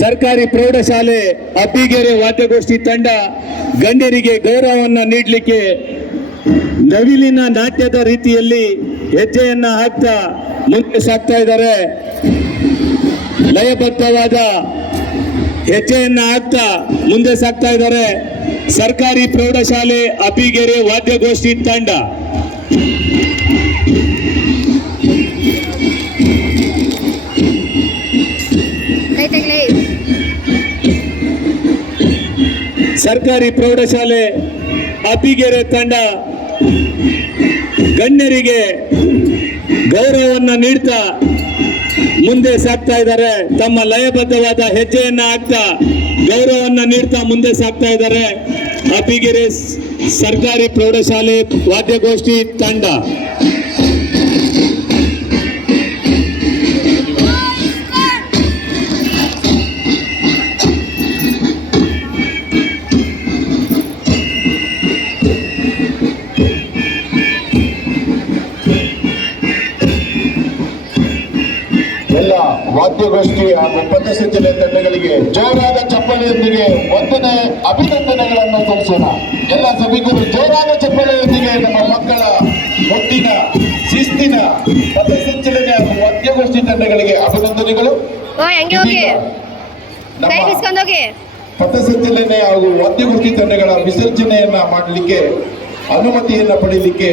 ಸರ್ಕಾರಿ ಪ್ರೌಢಶಾಲೆ ಅಬ್ಬಿಗೆರೆ ವಾದ್ಯಗೋಷ್ಠಿ ತಂಡ ಗಣ್ಯರಿಗೆ ಗೌರವವನ್ನು ನೀಡಲಿಕ್ಕೆ ನವಿಲಿನ ನಾಟ್ಯದ ರೀತಿಯಲ್ಲಿ ಹೆಜ್ಜೆಯನ್ನ ಹಾಕ್ತಾ ಮುಂದೆ ಸಾಗ್ತಾ ಇದ್ದಾರೆ. ಲಯಬದ್ಧವಾದ ಹೆಜ್ಜೆಯನ್ನ ಹಾಕ್ತಾ ಮುಂದೆ ಸಾಗ್ತಾ ಇದ್ದಾರೆ ಸರ್ಕಾರಿ ಪ್ರೌಢಶಾಲೆ ಅಬ್ಬಿಗೆರೆ ವಾದ್ಯಗೋಷ್ಠಿ ತಂಡ. ಸರ್ಕಾರಿ ಪ್ರೌಢಶಾಲೆ ಅಬ್ಬಿಗೆರೆ ತಂಡ ಗಣ್ಯರಿಗೆ ಗೌರವವನ್ನು ನೀಡ್ತಾ ಮುಂದೆ ಸಾಗ್ತಾ ಇದ್ದಾರೆ. ತಮ್ಮ ಲಯಬದ್ಧವಾದ ಹೆಜ್ಜೆಯನ್ನ ಹಾಕ್ತಾ ಗೌರವವನ್ನು ನೀಡ್ತಾ ಮುಂದೆ ಸಾಗ್ತಾ ಇದ್ದಾರೆ ಅಬ್ಬಿಗೆರೆ ಸರ್ಕಾರಿ ಪ್ರೌಢಶಾಲೆ ವಾದ್ಯಗೋಷ್ಠಿ ತಂಡ. ಎಲ್ಲ ವಾದ್ಯಗೋಷ್ಠಿ ಹಾಗೂ ಪಥಸಂಚಲನ ತಂಡಗಳಿಗೆ ಜೋರಾದ ಚಪ್ಪಲೆಯೊಂದಿಗೆ ಒಂದನೇ ಅಭಿನಂದನೆಗಳನ್ನು ಸಲ್ಲಿಸೋಣ. ಎಲ್ಲ ಸಭಿಕರು ಜೋರಾದ ಚಪ್ಪಲೆಯೊಂದಿಗೆ ನಮ್ಮ ಮಕ್ಕಳ ಒಟ್ಟಿನ ಶಿಸ್ತಿನ ಪಥಸಂಚಲನ ಹಾಗೂ ವಾದ್ಯಗೋಷ್ಠಿ ತಂಡಗಳಿಗೆ ಅಭಿನಂದನೆಗಳು. ನಮ್ಮ ಪಥಸಂಚಲನೆ ಹಾಗೂ ವಾದ್ಯಗೋಷ್ಠಿ ತಂಡಗಳ ವಿಸರ್ಜನೆಯನ್ನ ಮಾಡಲಿಕ್ಕೆ ಅನುಮತಿಯನ್ನ ಪಡೆಯಲಿಕ್ಕೆ